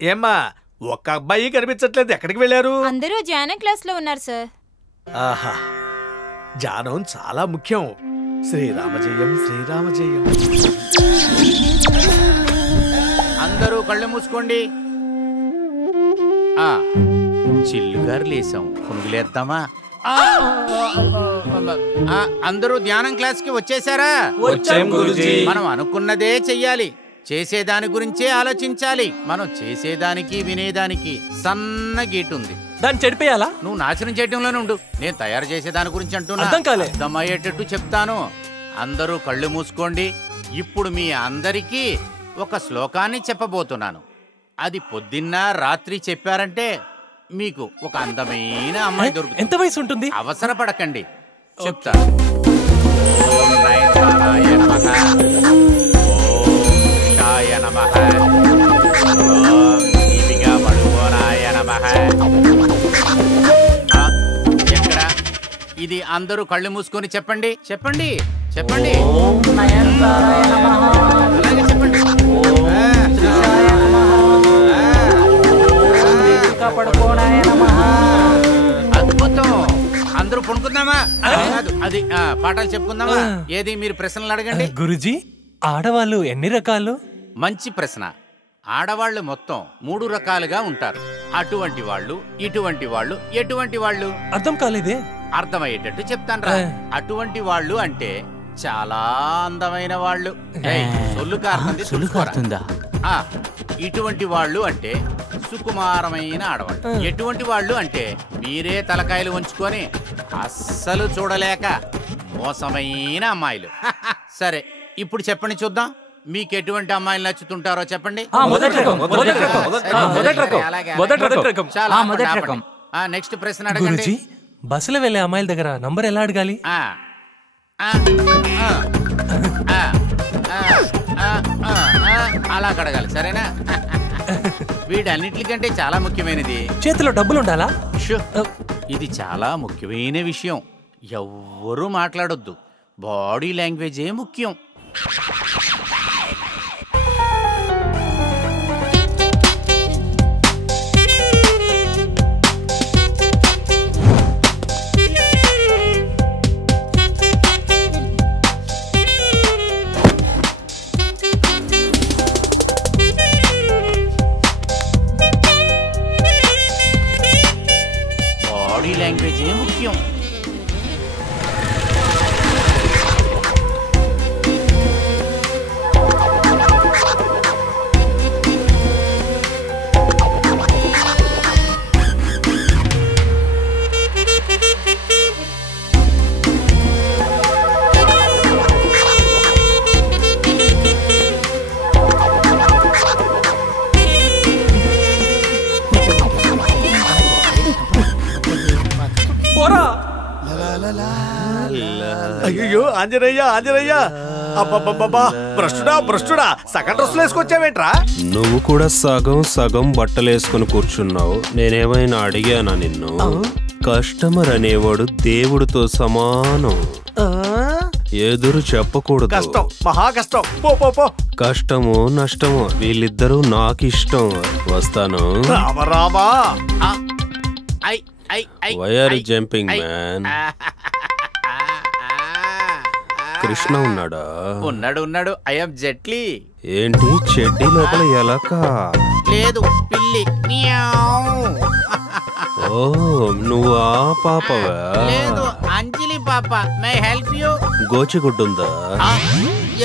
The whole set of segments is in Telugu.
ఏమ్మా ఒక్క అబ్బాయి కనిపించట్లేదు, ఎక్కడికి వెళ్ళారు? అందరూ ధ్యానం క్లాస్ లో ఉన్నారు సార్. ఆహా, ధ్యానం చాలా ముఖ్యం. శ్రీరామజయం శ్రీరామజయం. అందరూ కళ్ళు మూసుకోండి. చిల్లుగారు లేసాం, కొనుగులేద్దామా? అందరూ ధ్యానం క్లాస్ కి వచ్చేసారా? మనం అనుకున్నదే చెయ్యాలి, చేసేదాని గురించే ఆలోచించాలి. మనం చేసేదానికి వినేదానికి సన్న గీటుంది, దాన్ని చెడిపేయాలా? నువ్వు నాశనం చేయడంలోనే ఉండు. నేను తయారు చేసేదాని గురించి అంటున్నా, అర్థమయ్యేటట్టు చెప్తాను. అందరూ కళ్ళు మూసుకోండి. ఇప్పుడు మీ అందరికీ ఒక శ్లోకాన్ని చెప్పబోతున్నాను. అది పొద్దున్న రాత్రి చెప్పారంటే మీకు ఒక అందమైన అమ్మాయి దొరుకుతుంది. ఎంత వయసు ఉంటుంది? అవసరపడకండి, చెప్తాను. ఓం నయనాయ నమః, ఓం విషాయ నమః, ఓం దీపికా పడుకోనాయ నమః. ఎక్కడ ఇది? అందరూ కళ్ళు మూసుకొని చెప్పండి, చెప్పండి, చెప్పండి. అలాగే చెప్పండి. అద్భుతం. అందరూ పడుకుందామా? అది పాఠాలు చెప్పుకుందామా? ఏది మీరు ప్రశ్నలు అడగండి. గురుజీ, ఆడవాళ్ళు ఎన్ని రకాలు? మంచి ప్రశ్న. ఆడవాళ్ళు మొత్తం 3 రకాలుగా ఉంటారు. అటువంటి వాళ్ళు, ఇటువంటి వాళ్ళు, ఎటువంటి వాళ్ళు. అర్థం కాలేదే. అర్థమయ్యేటట్టు చెప్తాను రా. అటువంటి వాళ్ళు అంటే చాలా అందమైన వాళ్ళు. ఇటువంటి వాళ్ళు అంటే సుకుమారమైన ఆడవాళ్ళు. ఎటువంటి వాళ్ళు అంటే మీరే తలకాయలు ఉంచుకొని అస్సలు చూడలేక మోసమైన అమ్మాయిలు. సరే, ఇప్పుడు చెప్పండి చూద్దాం, మీకు ఎటువంటి అమ్మాయిలు నచ్చుతుంటారో చెప్పండి. నెక్స్ట్ ప్రశ్న అడగండి. బస్సులో వెళ్ళే అమ్మాయిల దగ్గర నంబర్ ఎలా అడగాలి? అలా అడగాలి, సరేనా? వీటన్నిటికంటే చాలా ముఖ్యమైనది చేతిలో డబ్బులు ఉండాలా? ఇది చాలా ముఖ్యమైన విషయం. ఎవ్వరూ మాట్లాడొద్దు, బాడీ లాంగ్వేజే ముఖ్యం. లాంగ్వేజే ముఖ్యం. అయ్యో ఆంజనేయ ఆంజనేయ, అబ్బబ్బబ్బా, భ్రష్టుడా భ్రష్టుడా, సగం డ్రెస్సులు వేసుకొచ్చావేంట్రా? నువ్వు కూడా సగం సగం బట్టలేసుకుని కూర్చున్నావు. నేనేమైనా అడిగానా నిన్ను? కస్టమర్ అనేవాడు దేవుడితో సమానం. ఎదురు చెప్పకూడదు. కష్టం, మహా కష్టం. పో పో పో. కష్టమో నష్టమో వీళ్ళిద్దరూ నాకిష్టం. వస్తాను. రామరామా. Why are you jumping, man? Krishna ఉన్నాడా? ఉన్నాడు ఉన్నాడు. ఐఎమ్ జెట్లీ. ఏంటి చెడ్డీ లోపల ఎలక? లేదు, పిల్లి. ఓ, నువ్వు ఆ పాపవా? లేదు, అంజలి పాప. May help you? గోచిగుడ్డుందా?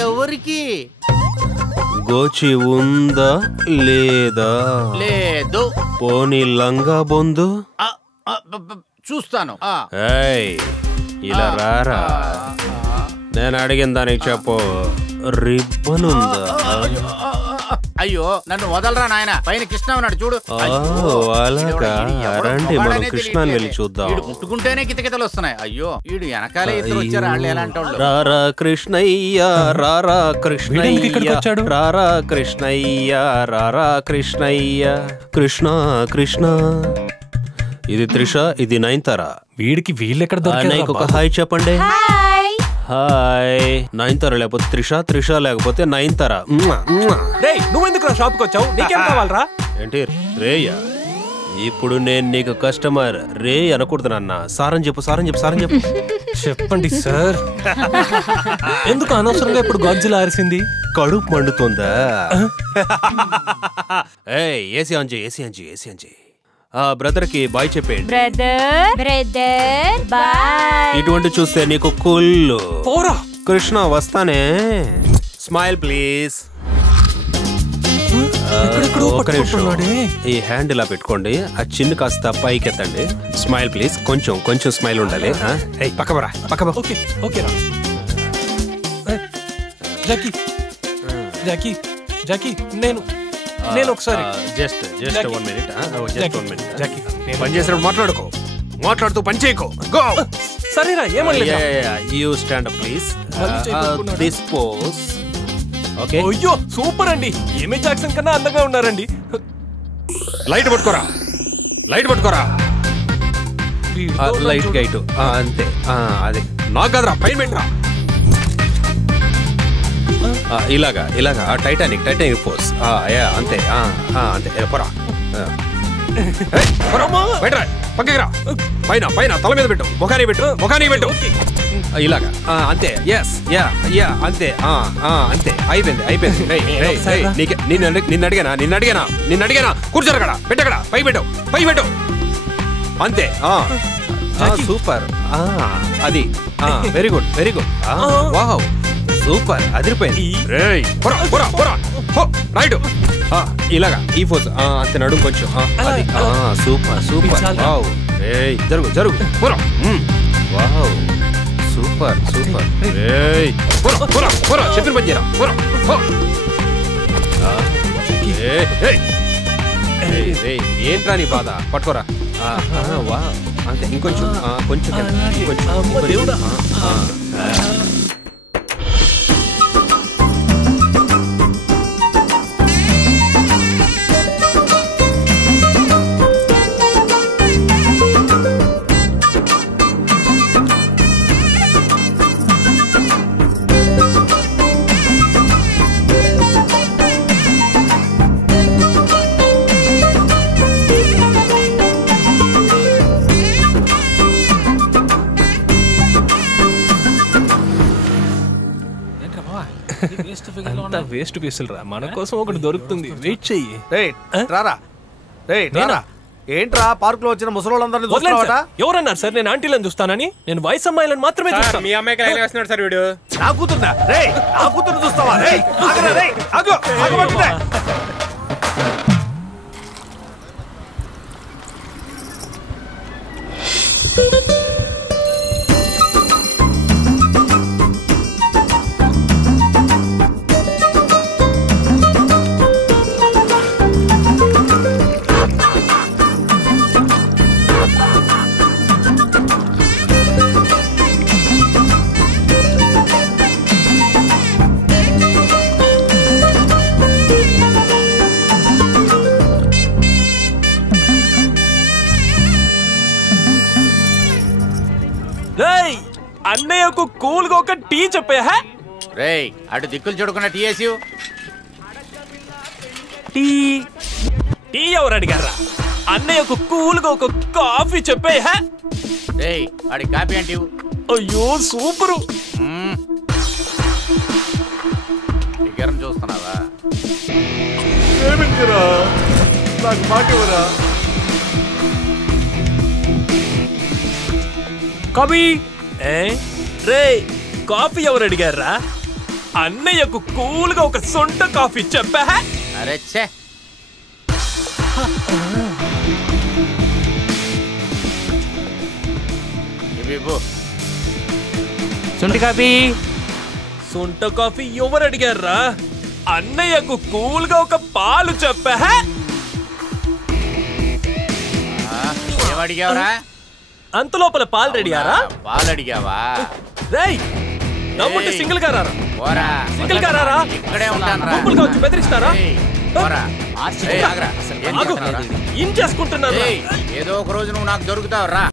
ఎవరికి? గోచి ఉందా లేదా? లేదు. పోనీ లంగా బొందు? చూస్తాను. ఇలా రారా. నేను అడిగిన దానికి చెప్పు. రిబ్బన్ ఉందా? అయ్యో, నన్ను వదలరా నాయన. పైన కృష్ణ ఉన్నాడు చూడు. రండి మనం కృష్ణని వెళ్ళి చూద్దాం. ముట్టుకుంటేనే కితకితలు వస్తున్నాయి. అయ్యో, వీడు వెనకాలే ఇద్దరు వచ్చారు. వాళ్ళు ఎలాంటి వాళ్ళు? రారా కృష్ణయ్య, రారా కృష్ణయ్య, రారా కృష్ణయ్య, రారా కృష్ణయ్య. కృష్ణ కృష్ణ. ఇది త్రిష, ఇది నయనతార. వీడికి వీళ్ళెక్కడ దొరికారు? ఒక హాయ్ చెప్పండి. హాయ్ నయనతార లేకపోతే త్రిష లేకపోతే నయనతార. రేయ్ నువ్వెందుకు షాప్కి వచ్చావు? నీకేం కావాలరా? ఏంటి రేయా? ఇప్పుడు నేను నీకు కస్టమర్ రే అనకూడదు నాన్న. సారం చెప్పు. చెప్పండి సార్. ఎందుకు అనవసరంగా ఇప్పుడు గాడ్జిలా అరిసింది? కడుపు మండుతుందా? ఏసీ ఆన్ చేయి. ఆ బ్రదర్ కి బాయ్ చెప్పేయండి. Brother bye. ఇటువంటి చూస్తే నీకు కుళ్ళు. పోరా కృష్ణ వస్తానే. Smile please. ఒక నిమిషం ఈ హ్యాండ్ ఇలా పెట్టుకోండి. ఆ చిన్ను కాస్త పైకి ఎత్తండి. Smile please. కొంచెం స్మైల్ ఉండాలి. పక్క ఓకే రా. జాకీ నేను ఒకసారి జస్ట్ 1 మినిట్. పని చేసినప్పుడు మాట్లాడుతూ పని చేయకో. గో. సరేరా ఏమని you stand up please. This pose. Okay. అయ్యో సూపర్ అండి. ఏమే జాక్సన్ కన్నా అందంగా ఉన్నారండి. లైట్ పట్టుకోరా. లైట్ గైట్ అంతే. అదే నాకు కదరా పైన పెట్టరా. ఇలాగా టైటానిక్ పోజ్. అంతే అంతే. పోరా పక్కకి రా. పైన తల మీద పెట్టు. ముఖానికి పెట్టు. ఇలాగా అంతే. అంతే అంతే. అయిపోయింది. నిన్ను అడిగానా? కూర్చోరగడా. పెట్టగడా. పై పెట్టు. అంతే. సూపర్. అది వెరీ గుడ్. Wow super. అదిరిపోయింది. రైట్. ఇలాగా ఈ పోజ్ అంతే. నడుము కొంచెం. అది సూపర్. వావ్. జరుగు. Wow super. చెప్పిన పని చేయరా. ఏంట్రా నీ బాధ? పట్టుకోరా. అంతే. ఇంకొంచెం వేస్ట్ పీసులు రా. మన కోసం ఒకటి దొరుకుతుంది. వెయిట్ చెయ్యి. రారా. ఏంట్రా పార్క్ లో వచ్చిన ముసలోళ్ళందరినీ చూస్తున్నావట? ఎవరన్నారు సార్ నేను ఆంటీలను చూస్తానని? నేను వయసు అమ్మాయిలను మాత్రమే చూస్తాను. మీ అమ్మాయికి లైన్ వేస్తున్నాడు సార్ వీడు. నా కూతురు చూస్తావా? అన్నయ్యకు కూల్ గా ఒక టీ చెప్పా. రేయ్ అటు దిక్కులు చూడకుండా టీ వేసి. టీ ఎవరు అడిగారా? అన్నయ్యకు కూల్ గా ఒక కాఫీ చెప్పా. రేయ్ అడి కాఫీ అంటే. అయ్యో సూపరు. విగ్రహం చూస్తున్నావా? నాకు మాట ఇవ్వరా. కాఫీ రే కాఫీ ఎవరు అడిగారా? అన్నయ్యకు కూల్ గా ఒక సొంట కాఫీ చెప్పా. అరే సొంట కాఫీ ఎవరు అడిగారా? అన్నయ్యకు కూల్ గా ఒక పాలు చెప్పా. ఏమడిగావరా? అంత లోపల పాలు రెడీయారా? పాలు అడిగావా? రేయ్ నవ్వుంటే సింగిల్ గా రారా. సింగిల్ గా రారా. ఇక్కడే ఉంటాను. గుంపులుగా వచ్చి బెదిరిస్తారా? ఏం చేసుకుంటున్నారు. ఏదో ఒక రోజు నువ్వు నాకు దొరుకుతావు రా.